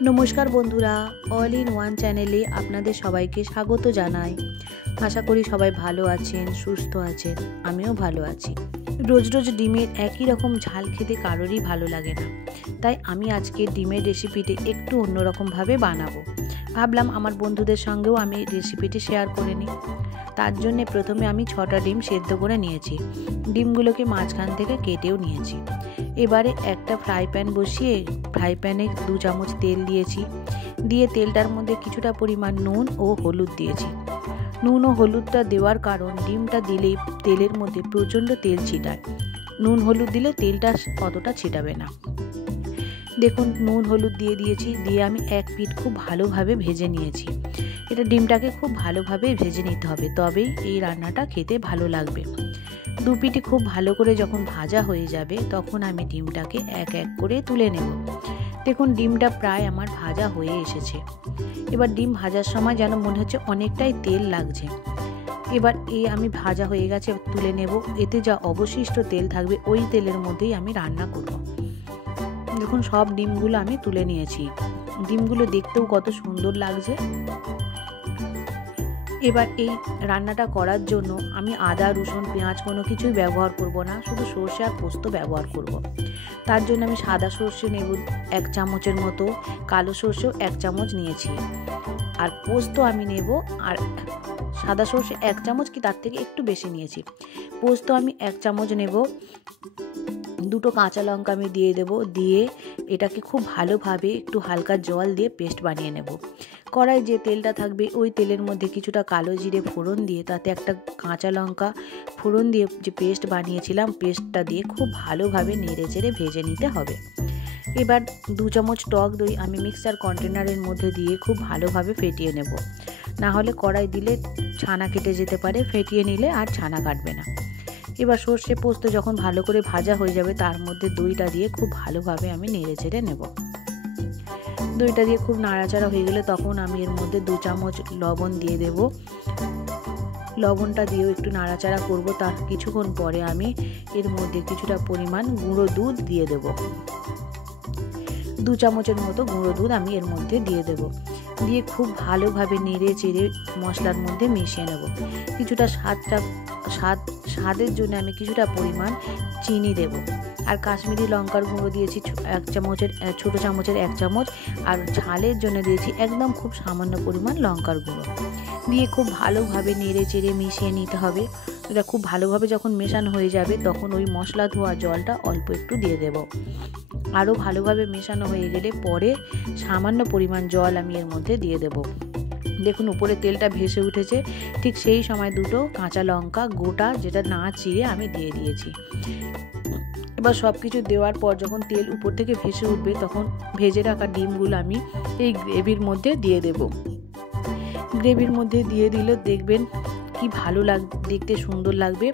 नमस्कार बंधुरा अल in one चैनेले आपनादेर सबाइके स्वागत जानाई। आशा करी सबाई भालो आछेन, सुस्थ आछेन, आमिओ भालो आछि। रोज रोज डिमेर एकई रकम झाल खेते कारोरই भालो लागे ना, ताई आमी आजके डिमेर रेसिपिटी एकटू अन्यरकम भावे बानाबो। भाबलाम आमार बंधुदेर संगेओ आमी रेसिपिटी शेयर करे निই। तार जन्य प्रथमे आमी 6टा डिम सेদ্ধ करे निয়েছি। डिमगुलोके माझखान थेके केटेও নিয়েছি। এবারে একটা ফ্রাই প্যান বসিয়ে ফ্রাই প্যানে 2 চামচ তেল দিয়েছি। দিয়ে তেলটার মধ্যে কিছুটা পরিমাণ নুন ও হলুদ দিয়েছি। নুন ও হলুদটা দেওয়ার কারণ ডিমটা দিলেই তেলের মধ্যে প্রচণ্ড তেল ছিটায়। নুন হলুদ দিলে তেলটা অতটা ছিটাবে না। দেখুন নুন হলুদ দিয়ে দিয়েছি। দিয়ে আমি এক পিঠ খুব ভালোভাবে ভেজে নিয়েছি। এটা ডিমটাকে খুব ভালোভাবে ভেজে নিতে হবে, তবেই এই রান্নাটা খেতে ভালো লাগবে। দু পিঠই খুব ভালো করে যখন ভাজা হয়ে যাবে তখন আমি ডিমটাকে এক এক করে তুলে নেব। দেখুন ডিমটা প্রায় আমার ভাজা হয়ে এসেছে। এবার ডিম ভাজার সময় যেন মনে হচ্ছে অনেকটাই তেল লাগছে। এবার এই আমি ভাজা হয়ে গেছে, তুলে নেব। এতে যা অবশিষ্ট তেল থাকবে ওই তেলের মধ্যেই আমি রান্না করব। দেখুন সব ডিমগুলো আমি তুলে নিয়েছি। ডিমগুলো দেখতেও কত সুন্দর লাগছে। এবার এই রান্নাটা করার জন্য আমি আদা রসুন পেঁয়াজ কোনো কিছুই ব্যবহার করব না, শুধু সরষে আর পোস্ত ব্যবহার করব। তার জন্য আমি সাদা সরষে নেব 1 চামচের মতো, কালো সরষেও 1 চামচ নিয়েছি। আর পোস্ত আমি নেব, আর সাদা সরষে 1 চামচ কি তার থেকে একটু বেশি নিয়েছি। পোস্ত আমি 1 চামচ নেব। দুটো কাঁচা লঙ্কা আমি দিয়ে দেব। দিয়ে এটাকে খুব ভালোভাবে একটু হালকা জল দিয়ে পেস্ট বানিয়ে নেব। কড়াই যে তেলটা থাকবে ওই তেলের মধ্যে কিছুটা কালো জিরে ফোড়ন দিয়ে তাতে একটা কাঁচা লঙ্কা ফোড়ন দিয়ে যে পেস্ট বানিয়েছিলাম পেস্টটা দিয়ে খুব ভালোভাবে নেড়ে চেড়ে ভেজে নিতে হবে। এবার 2 চামচ টক দই আমি মিক্সার কন্টেনারের মধ্যে দিয়ে খুব ভালোভাবে ফেটিয়ে নেব। না হলে কড়াই দিলে ছানা কেটে যেতে পারে, ফেটিয়ে নিলে আর ছানা কাটবে না। এবার সর্ষে পোস্ত যখন ভালো করে ভাজা হয়ে যাবে তার মধ্যে দইটা দিয়ে খুব ভালোভাবে আমি নেড়ে চেড়ে নেব। দইটা দিয়ে খুব নাড়াচাড়া হয়ে গেলে তখন আমি এর মধ্যে 2 চামচ লবণ দিয়ে দেব। লবণটা দিয়েও একটু নাড়াচাড়া করব। তার কিছুক্ষণ পরে আমি এর মধ্যে কিছুটা পরিমাণ গুঁড়ো দুধ দিয়ে দেব। 2 চামচের মতো গুঁড়ো দুধ আমি এর মধ্যে দিয়ে দেব। দিয়ে খুব ভালোভাবে নেড়ে চেড়ে মশলার মধ্যে মিশিয়ে নেব। কিছুটা স্বাদের জন্য আমি কিছুটা পরিমাণ চিনি দেব। আর কাশ্মীরি লঙ্কার গুঁড়ো দিয়েছি 1 চামচের ছোটো চামচের 1 চামচ। আর ঝালের জন্য দিয়েছি একদম খুব সামান্য পরিমাণ লঙ্কার গুঁড়ো। দিয়ে খুব ভালোভাবে নেড়ে চেড়ে মিশিয়ে নিতে হবে। এটা খুব ভালোভাবে যখন মেশানো হয়ে যাবে তখন ওই মশলা ধোয়া জলটা অল্প একটু দিয়ে দেব। আরও ভালোভাবে মেশানো হয়ে গেলে পরে সামান্য পরিমাণ জল আমি এর মধ্যে দিয়ে দেব। দেখুন উপরে তেলটা ভেসে উঠেছে, ঠিক সেই সময় দুটো কাঁচা লঙ্কা গোটা যেটা না চিড়ে আমি দিয়ে দিয়েছি। এবার সব কিছু দেওয়ার পর যখন তেল উপর থেকে ভেসে উঠবে তখন ভেজে রাখা ডিমগুলো আমি এই গ্রেভির মধ্যে দিয়ে দেব। গ্রেভির মধ্যে দিয়ে দিলে দেখবেন কি ভালো দেখতে সুন্দর লাগবে।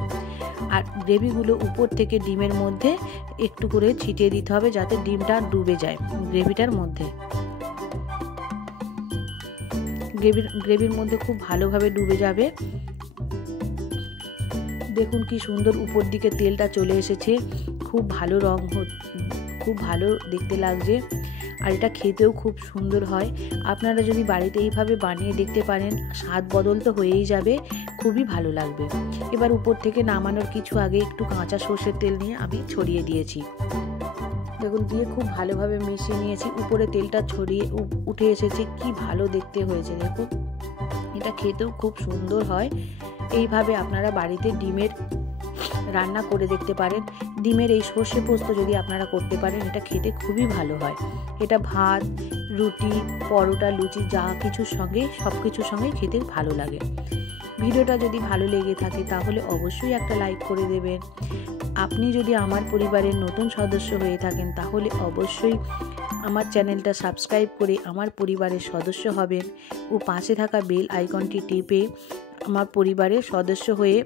আর গ্রেভিগুলো উপর থেকে ডিমের মধ্যে একটু করে ছিটিয়ে দিতে হবে যাতে ডিমটা ডুবে যায় গ্রেভিটার মধ্যে। গ্রেভির মধ্যে খুব ভালোভাবে ডুবে যাবে। দেখুন কি সুন্দর উপর দিকে তেলটা চলে এসেছে, খুব ভালো খুব ভালো দেখতে লাগছে। আর এটা খেতেও খুব সুন্দর হয়। আপনারা যদি বাড়িতে এইভাবে বানিয়ে দেখতে পারেন স্বাদ বদল তো হয়েই যাবে, খুবই ভালো লাগবে। এবার উপর থেকে নামানোর কিছু আগে একটু কাঁচা সর্ষের তেল নিয়ে আমি ছড়িয়ে দিয়েছি। দেখুন দিয়ে খুব ভালোভাবে মিশিয়ে নিয়েছি। উপরে তেলটা ছড়িয়ে উঠে এসেছে, কি ভালো দেখতে হয়েছে দেখুন। এটা খেতেও খুব সুন্দর হয়। এইভাবে আপনারা বাড়িতে ডিমের রান্না করে দেখতে পারেন। ডিমের এই সর্ষে পোস্ত যদি আপনারা করতে পারেন এটা খেতে খুবই ভালো হয়। এটা ভাত, রুটি, পরোটা, লুচি যা কিছুর সঙ্গে সব কিছুর সঙ্গে খেতে ভালো লাগে। ভিডিওটা যদি ভালো লেগে থাকে তাহলে অবশ্যই একটা লাইক করে দেবেন। আপনি যদি আমার পরিবারের নতুন সদস্য হয়ে থাকেন তাহলে অবশ্যই আমার চ্যানেলটা সাবস্ক্রাইব করে আমার পরিবারের সদস্য হবেন ও পাশে থাকা বেল আইকনটি টিপে আমার পরিবারের সদস্য হয়ে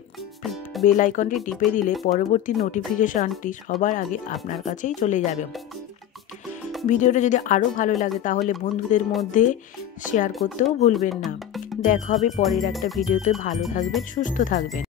বেল আইকনটি টিপে দিলে পরবর্তী নোটিফিকেশনটি সবার আগে আপনার কাছেই চলে যাবে। ভিডিওটা যদি আরও ভালো লাগে তাহলে বন্ধুদের মধ্যে শেয়ার করতেও ভুলবেন না। দেখা হবে পরের একটা ভিডিওতে। ভালো থাকবেন, সুস্থ থাকবেন।